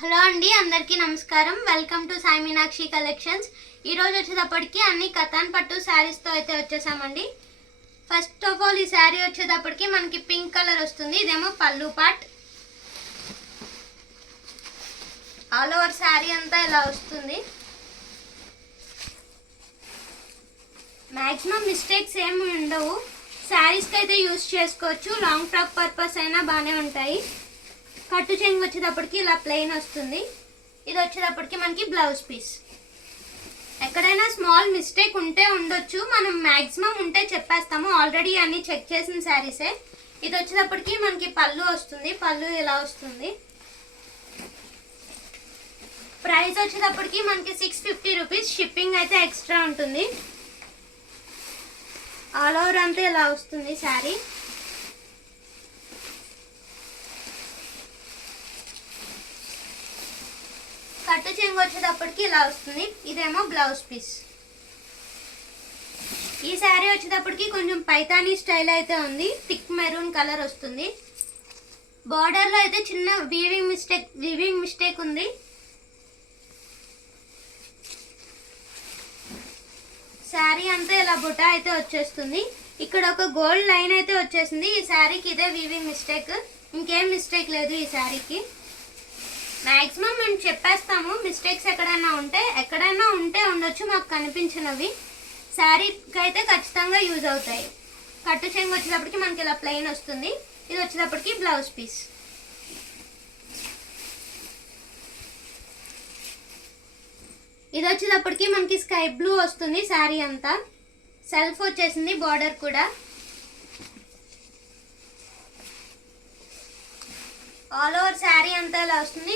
Hello అండి, అందరికీ నమస్కారం. Welcome to Sai Meenakshi collections. ఈరోజు వచ్చేటప్పటికి అన్ని కతాన్ పట్టు శారీస్తో అయితే వచ్చేసామండి. ఫస్ట్ ఆఫ్ ఆల్ ఈ శారీ వచ్చేటప్పటికి మనకి పింక్ కలర్ వస్తుంది. ఇదేమో పళ్ళు పార్ట్. ఆల్ ఓవర్ శారీ అంతా ఇలా వస్తుంది. మ్యాక్సిమం మిస్టేక్స్ ఏమి ఉండవు. శారీస్కి అయితే యూస్ చేసుకోవచ్చు. లాంగ్ ఫ్రాక్ పర్పస్ అయినా బాగానే ఉంటాయి. కట్టు చెంగు వచ్చేటప్పటికి ఇలా ప్లెయిన్ వస్తుంది. ఇది వచ్చేటప్పటికి మనకి బ్లౌజ్ పీస్. ఎక్కడైనా స్మాల్ మిస్టేక్ ఉంటే ఉండొచ్చు, మనం మ్యాక్సిమం ఉంటే చెప్పేస్తాము. ఆల్రెడీ అన్ని చెక్ చేసిన శారీసే. ఇది వచ్చేటప్పటికి మనకి పళ్ళు వస్తుంది. పళ్ళు ఇలా వస్తుంది. ప్రైస్ వచ్చేటప్పటికి మనకి 650 రూపీస్. షిప్పింగ్ అయితే ఎక్స్ట్రా ఉంటుంది. ఆల్ ఓవర్ అంతా ఇలా వస్తుంది శారీ. కట్టు చెంగు వచ్చేటప్పటికి ఇలా వస్తుంది. ఇదేమో బ్లౌజ్ పీస్. ఈ శారీ వచ్చేటప్పటికి కొంచెం పైతానీ స్టైల్ అయితే ఉంది. థిక్ మెరూన్ కలర్ వస్తుంది. బార్డర్లో అయితే చిన్న వీవింగ్ మిస్టేక్ ఉంది. శారీ అంతా ఇలా బుటా అయితే వచ్చేస్తుంది. ఇక్కడ ఒక గోల్డ్ లైన్ అయితే వచ్చేసింది. ఈ శారీకి ఇదే వీవింగ్ మిస్టేక్, ఇంకేం మిస్టేక్ లేదు ఈ శారీకి. మ్యాక్సిమం మేము చెప్పేస్తాము. మిస్టేక్స్ ఎక్కడైనా ఉంటే ఉండొచ్చు, మాకు కనిపించినవి. శారీకి అయితే ఖచ్చితంగా యూజ్ అవుతాయి. కట్టు చెంగు వచ్చేటప్పటికి మనకి ఇలా ప్లెయిన్ వస్తుంది. ఇది వచ్చేటప్పటికి బ్లౌజ్ పీస్. ఇది వచ్చేటప్పటికి మనకి స్కై బ్లూ వస్తుంది. శారీ అంతా సెల్ఫ్ వచ్చేసింది. బార్డర్ కూడా ఆల్ ఓవర్ శారీ అంతా ఇలా వస్తుంది.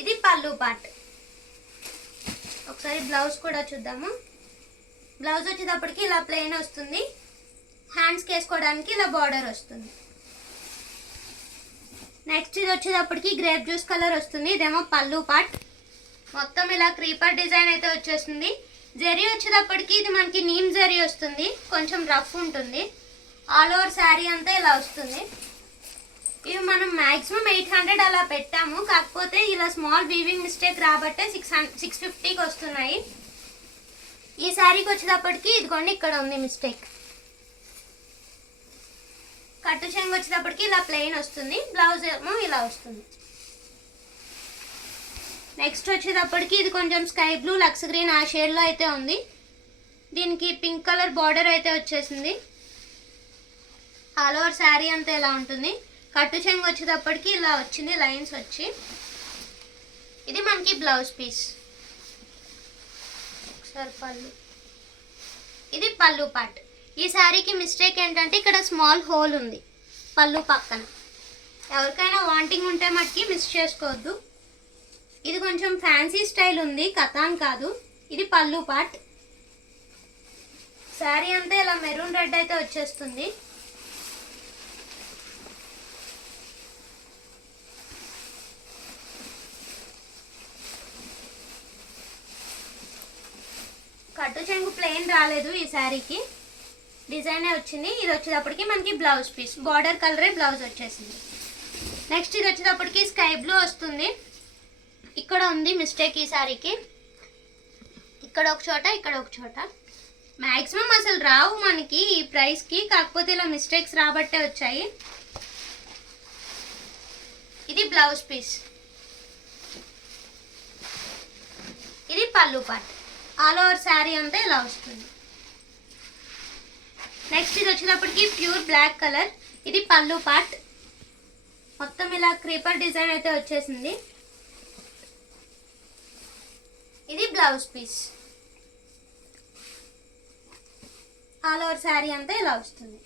ఇది పళ్ళు పార్ట్. ఒకసారి బ్లౌజ్ కూడా చూద్దాము. బ్లౌజ్ వచ్చేటప్పటికి ఇలా ప్లెయిన్ వస్తుంది. హ్యాండ్స్కి వేసుకోవడానికి ఇలా బార్డర్ వస్తుంది. నెక్స్ట్ ఇది వచ్చేటప్పటికి గ్రేప్ జ్యూస్ కలర్ వస్తుంది. ఇదేమో పళ్ళు పార్ట్. మొత్తం ఇలా క్రీపర్ డిజైన్ అయితే వచ్చేస్తుంది. జరీ వచ్చేటప్పటికి ఇది మనకి నీమ్ జరీ వస్తుంది. కొంచెం రఫ్ ఉంటుంది. ఆల్ ఓవర్ శారీ అంతా ఇలా వస్తుంది. ఇవి మనం మ్యాక్సిమం 800 అలా పెట్టాము. కాకపోతే ఇలా స్మాల్ వీవింగ్ మిస్టేక్ రాబట్టే 650కి వస్తున్నాయి. ఈ శారీకి వచ్చేటప్పటికి ఇదిగోండి, ఇక్కడ ఉంది మిస్టేక్. కట్టు చెంగు వచ్చేటప్పటికి ఇలా ప్లెయిన్ వస్తుంది. బ్లౌజ్ ఏమో ఇలా వస్తుంది. నెక్స్ట్ వచ్చేటప్పటికి ఇది కొంచెం స్కై బ్లూ, లక్స్ గ్రీన్ ఆ షేడ్లో అయితే ఉంది. దీనికి పింక్ కలర్ బార్డర్ అయితే వచ్చేసింది. ఆల్ ఓవర్ శారీ అంతా ఇలా ఉంటుంది. కట్టు చెంగు వచ్చేటప్పటికి ఇలా వచ్చింది, లైన్స్ వచ్చి. ఇది మనకి బ్లౌజ్ పీస్. ఒకసారి పళ్ళు. ఇది పళ్ళు పార్ట్. ఈ శారీకి మిస్టేక్ ఏంటంటే ఇక్కడ స్మాల్ హోల్ ఉంది పళ్ళు పక్కన. ఎవరికైనా వాంటింగ్ ఉంటే మట్టుకి మిస్ చేసుకోవద్దు. ఇది కొంచెం ఫ్యాన్సీ స్టైల్ ఉంది, కతాన్ కాదు. ఇది పళ్ళు పార్ట్. శారీ అంతా ఇలా మెరూన్ రెడ్ అయితే వచ్చేస్తుంది. కట్టు చెంగు ప్లెయిన్ రాలేదు ఈ శారీకి, డిజైనే వచ్చింది. ఇది వచ్చేటప్పటికి మనకి బ్లౌజ్ పీస్. బార్డర్ కలరే బ్లౌజ్ వచ్చేసింది. నెక్స్ట్ ఇది వచ్చేటప్పటికి స్కై బ్లూ వస్తుంది. ఇక్కడ ఉంది మిస్టేక్ ఈ శారీకి. ఇక్కడ ఒక చోట, ఇక్కడ ఒక చోట. మ్యాక్సిమం అసలు రావు మనకి ఈ ప్రైస్కి, కాకపోతే ఇలా మిస్టేక్స్ రాబట్టే వచ్చాయి. ఇది బ్లౌజ్ పీస్. ఇది pallu part. All over sari అంతా ఇలా వస్తుంది. నెక్స్ట్ ఇది వచ్చేటప్పటికి ప్యూర్ బ్లాక్ కలర్. ఇది పళ్ళు పార్ట్. మొత్తం ఇలా క్రీపర్ డిజైన్ అయితే వచ్చేసింది. ఇది blouse piece. All over sari అంతా ఇలా వస్తుంది.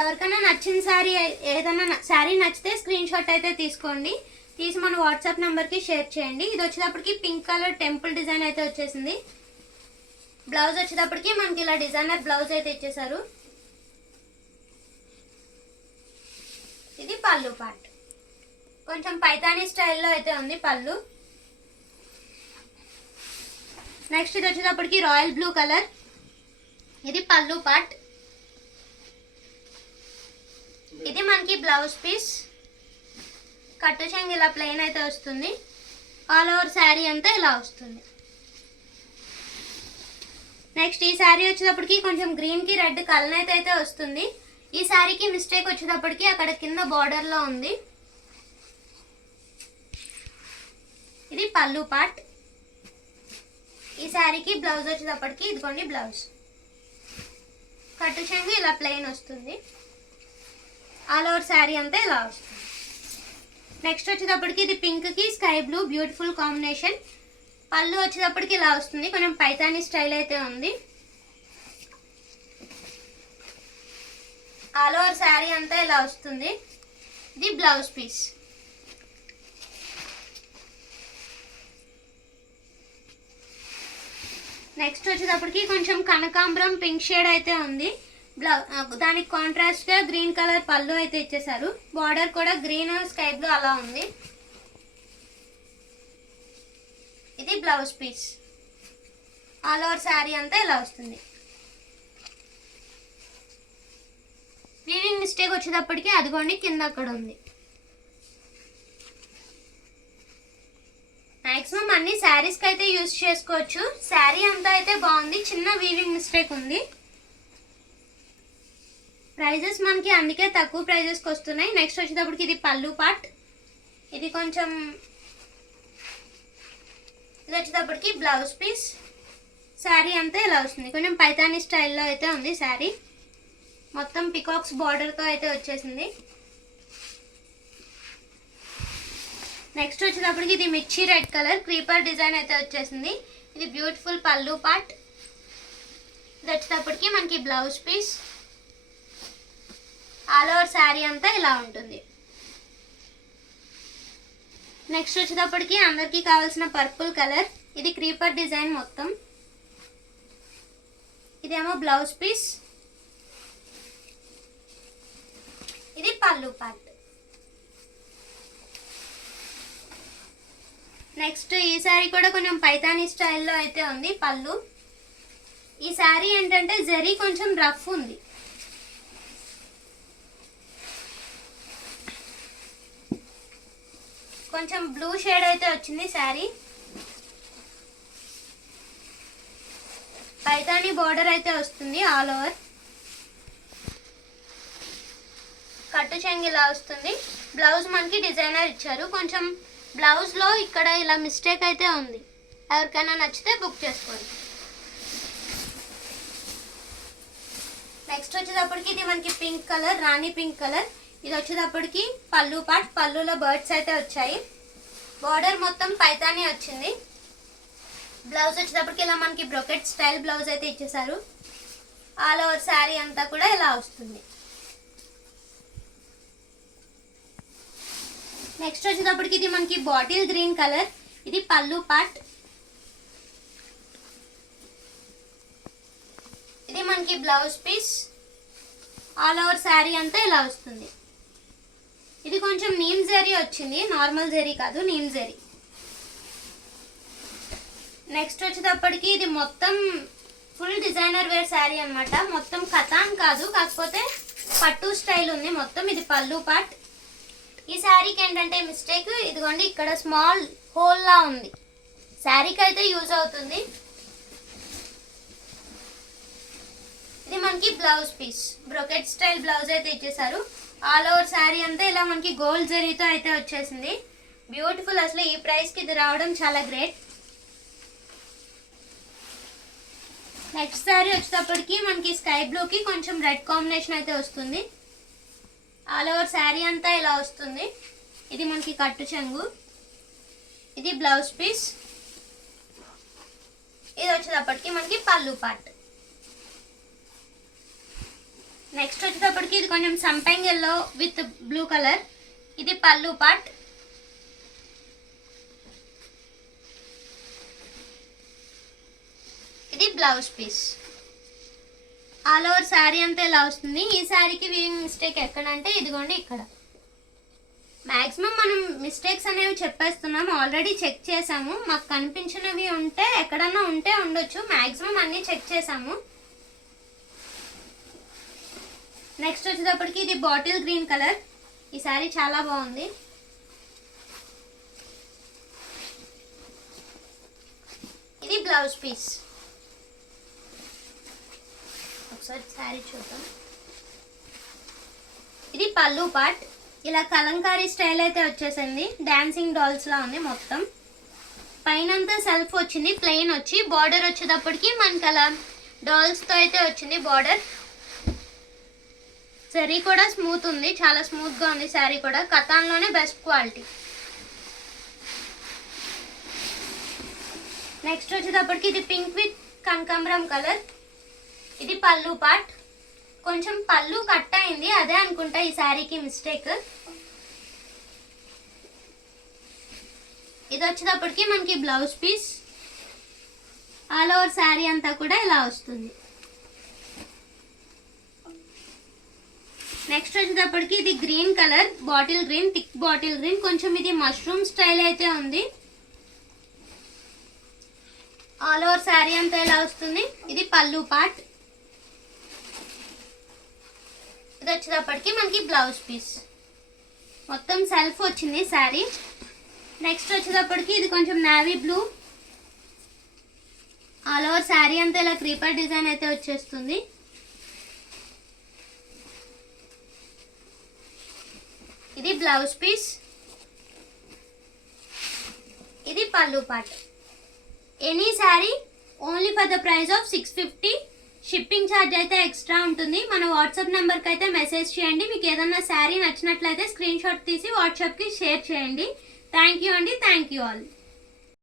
ఎవరికైనా నచ్చిన శారీ, ఏదైనా శారీ నచ్చితే స్క్రీన్ షాట్ అయితే తీసుకోండి. తీసి మన వాట్సాప్ నెంబర్కి షేర్ చేయండి. ఇది వచ్చేటప్పటికి పింక్ కలర్ టెంపుల్ డిజైన్ అయితే వచ్చేసింది. బ్లౌజ్ వచ్చేటప్పటికి మనకి ఇలా డిజైనర్ బ్లౌజ్ అయితే ఇచ్చేసారు. ఇది పళ్ళు పార్ట్. కొంచెం పైతానీ స్టైల్లో అయితే ఉంది పళ్ళు. నెక్స్ట్ ఇది వచ్చేటప్పటికి రాయల్ బ్లూ కలర్. ఇది పళ్ళు పార్ట్. ఇది మనకి బ్లౌజ్ పీస్. కట్టు చెంగు ఇలా ప్లెయిన్ అయితే వస్తుంది. ఆల్ ఓవర్ శారీ అంతా ఇలా వస్తుంది. నెక్స్ట్ ఈ శారీ వచ్చేటప్పటికి కొంచెం గ్రీన్కి రెడ్ కలర్ అయితే వస్తుంది. ఈ శారీకి మిస్టేక్ వచ్చేటప్పటికి అక్కడ కింద బార్డర్లో ఉంది. ఇది పళ్ళు పార్ట్. ఈ శారీకి బ్లౌజ్ వచ్చేటప్పటికి ఇదిగోండి బ్లౌజ్. కట్టు చెంగు ఇలా ప్లెయిన్ వస్తుంది. ఆల్ ఓవర్ శారీ అంతా ఇలా వస్తుంది. నెక్స్ట్ వచ్చేటప్పటికి ఇది పింక్కి స్కై బ్లూ బ్యూటిఫుల్ కాంబినేషన్. పళ్ళు వచ్చేటప్పటికి ఇలా వస్తుంది. కొంచెం పైతానీ స్టైల్ అయితే ఉంది. ఆల్ ఓవర్ శారీ అంతా ఇలా వస్తుంది. ఇది బ్లౌజ్ పీస్. నెక్స్ట్ వచ్చేటప్పటికి కొంచెం కనకాంబరం పింక్ షేడ్ అయితే ఉంది. దానికి కాంట్రాస్ట్గా గ్రీన్ కలర్ పళ్ళు అయితే ఇచ్చేసారు. బార్డర్ కూడా గ్రీన్ స్కై బ్లూ అలా ఉంది. ఇది blouse piece. All over sari అంతా ఇలా వస్తుంది. వీవింగ్ మిస్టేక్ వచ్చేటప్పటికి అదిగోండి కింద అక్కడ ఉంది. మ్యాక్సిమం అన్ని శారీస్కి అయితే యూజ్ చేసుకోవచ్చు. శారీ అంతా అయితే బాగుంది. చిన్న వీవింగ్ మిస్టేక్ ఉంది. ప్రైజెస్ మనకి అందుకే తక్కువ ప్రైజెస్కి వస్తున్నాయి. నెక్స్ట్ వచ్చేటప్పటికి ఇది పళ్ళు పార్ట్. ఇది కొంచెం ఇది వచ్చేటప్పటికి బ్లౌజ్ పీస్. శారీ అంతా ఇలా వస్తుంది. కొంచెం పైతానీ స్టైల్లో అయితే ఉంది శారీ. మొత్తం పికాక్స్ బార్డర్తో అయితే వచ్చేసింది. నెక్స్ట్ వచ్చేటప్పటికి ఇది మిర్చి రెడ్ కలర్ క్రీపర్ డిజైన్ అయితే వచ్చేసింది. ఇది బ్యూటిఫుల్ పళ్ళు పార్ట్. ఇది వచ్చేటప్పటికి మనకి blouse piece. All over sari అంతా ఇలా ఉంటుంది. నెక్స్ట్ వచ్చేటప్పటికి అందరికీ కావాల్సిన పర్పుల్ కలర్. ఇది క్రీపర్ డిజైన్ మొత్తం. ఇదేమో బ్లౌజ్ పీస్. ఇది పళ్ళు పార్ట్. నెక్స్ట్ ఈ శారీ కూడా కొంచెం పైతానీ స్టైల్లో అయితే ఉంది పళ్ళు. ఈ శారీ ఏంటంటే జరీ కొంచెం రఫ్ ఉంది. కొంచెం బ్లూ షేడ్ అయితే వచ్చింది శారీ. పైతానీ బార్డర్ అయితే వస్తుంది ఆల్ ఓవర్. కట్టు చెంగు ఇలా వస్తుంది. బ్లౌజ్ మనకి డిజైనర్ ఇచ్చారు. కొంచెం బ్లౌజ్లో ఇక్కడ ఇలా మిస్టేక్ అయితే ఉంది. ఎవరికైనా నచ్చితే బుక్ చేసుకోండి. నెక్స్ట్ వచ్చేటప్పటికి ఇది మనకి పింక్ కలర్ రాణి పింక్ కలర్. ఇది వచ్చేటప్పటికి పళ్ళు పార్ట్. పళ్ళులో బర్డ్స్ అయితే వచ్చాయి. బార్డర్ మొత్తం పైతానీ వచ్చింది. బ్లౌజ్ వచ్చేటప్పటికి ఇలా మనకి బ్రొకెట్ స్టైల్ బ్లౌజ్ అయితే ఇచ్చేసారు. ఆల్ ఓవర్ శారీ అంతా కూడా ఇలా వస్తుంది. నెక్స్ట్ వచ్చేటప్పటికి ఇది మనకి బాటిల్ గ్రీన్ కలర్. ఇది పళ్ళు పార్ట్. ఇది మనకి blouse piece. All over sari అంతా ఇలా వస్తుంది. ఇది కొంచెం నీమ్ జరీ వచ్చింది. నార్మల్ జరీ కాదు, నీమ్ జరీ. నెక్స్ట్ వచ్చేటప్పటికి ఇది మొత్తం ఫుల్ డిజైనర్ వేర్ శారీ అనమాట. మొత్తం కతాన్ కాదు, కాకపోతే పట్టు స్టైల్ ఉంది మొత్తం. ఇది పళ్ళు పార్ట్. ఈ శారీకి ఏంటంటే మిస్టేక్ ఇదిగోండి ఇక్కడ స్మాల్ హోల్ లా ఉంది. శారీకి అయితే యూజ్ అవుతుంది. ఇది మనకి blouse piece. Brocade style blouse అయితే ఇచ్చేసారు. ఆల్ ఓవర్ శారీ అంతా ఇలా మనకి గోల్డ్ జరీతో అయితే వచ్చేసింది. బ్యూటిఫుల్. అసలు ఈ ప్రైస్కి ఇది రావడం చాలా గ్రేట్. నెక్స్ట్ శారీ వచ్చేటప్పటికి మనకి స్కై బ్లూకి కొంచెం రెడ్ కాంబినేషన్ అయితే వస్తుంది. ఆల్ ఓవర్ శారీ అంతా ఇలా వస్తుంది. ఇది మనకి కట్టు చెంగు. ఇది బ్లౌజ్ పీస్. ఇది వచ్చేటప్పటికి మనకి పళ్ళు పార్ట్. నెక్స్ట్ వచ్చేటప్పటికి ఇది కొంచెం సంపెంగ్ ఎల్లో విత్ బ్లూ కలర్. ఇది పళ్ళు పార్ట్. ఇది blouse piece. All over sari అంతా ఇలా వస్తుంది. ఈ శారీకి వీవింగ్ మిస్టేక్ ఎక్కడంటే ఇదిగోండి ఇక్కడ. మ్యాక్సిమం మనం మిస్టేక్స్ అనేవి చెప్పేస్తున్నాం. ఆల్రెడీ చెక్ చేసాము. మాకు కనిపించినవి ఉంటే ఎక్కడన్నా ఉంటే ఉండొచ్చు. మ్యాక్సిమం అన్నీ చెక్ చేసాము. నెక్స్ట్ వచ్చేటప్పటికి ఇది బాటిల్ గ్రీన్ కలర్. ఈ శారీ చాలా బాగుంది. ఇది బ్లౌజ్ పీస్. ఒకసారి శారీ చూద్దాం. ఇది పళ్ళు పార్ట్. ఇలా కలంకారీ స్టైల్ అయితే వచ్చేసింది. డాన్సింగ్ డాల్స్ లా ఉంది మొత్తం. పైనంతా సెల్ఫ్ వచ్చింది, ప్లెయిన్ వచ్చి బార్డర్ వచ్చేటప్పటికి మనకి అలా డాల్స్తో అయితే వచ్చింది బార్డర్. శారీ కూడా స్మూత్ ఉంది, చాలా స్మూత్గా ఉంది శారీ కూడా. కతాన్లోనే బెస్ట్ క్వాలిటీ. నెక్స్ట్ వచ్చేటప్పటికి ఇది పింక్ విత్ కనకాంబరం కలర్. ఇది పళ్ళు పార్ట్. కొంచెం పళ్ళు కట్ అయింది, అదే అనుకుంటా ఈ శారీకి మిస్టేక్. ఇది వచ్చేటప్పటికి మనకి blouse piece. All over sari అంతా కూడా ఇలా వస్తుంది. నెక్స్ట్ వచ్చేటప్పటికి ఇది green colour, bottle green, thick bottle green. కొంచెం ఇది మష్రూమ్ స్టైల్ అయితే ఉంది. ఆల్ ఓవర్ శారీ అంతా ఇలా వస్తుంది. ఇది పళ్ళు పార్ట్. ఇది వచ్చేటప్పటికి మనకి బ్లౌజ్ పీస్. మొత్తం సెల్ఫ్ వచ్చింది శారీ. నెక్స్ట్ వచ్చేటప్పటికి ఇది కొంచెం navy blue. All over sari అంతా ఇలా క్రీపర్ డిజైన్ అయితే వచ్చేస్తుంది. ఇది బ్లౌజ్ పీస్. ఇది pallu part. Any sari only for the price of 650. Shipping charge అయితే ఎక్స్ట్రా ఉంటుంది. మన వాట్సాప్ నెంబర్కి అయితే మెసేజ్ చేయండి. మీకు ఏదన్నా శారీ నచ్చినట్లయితే స్క్రీన్ షాట్ తీసి వాట్సాప్కి షేర్ చేయండి. థ్యాంక్ యూ అండి. Thank you all.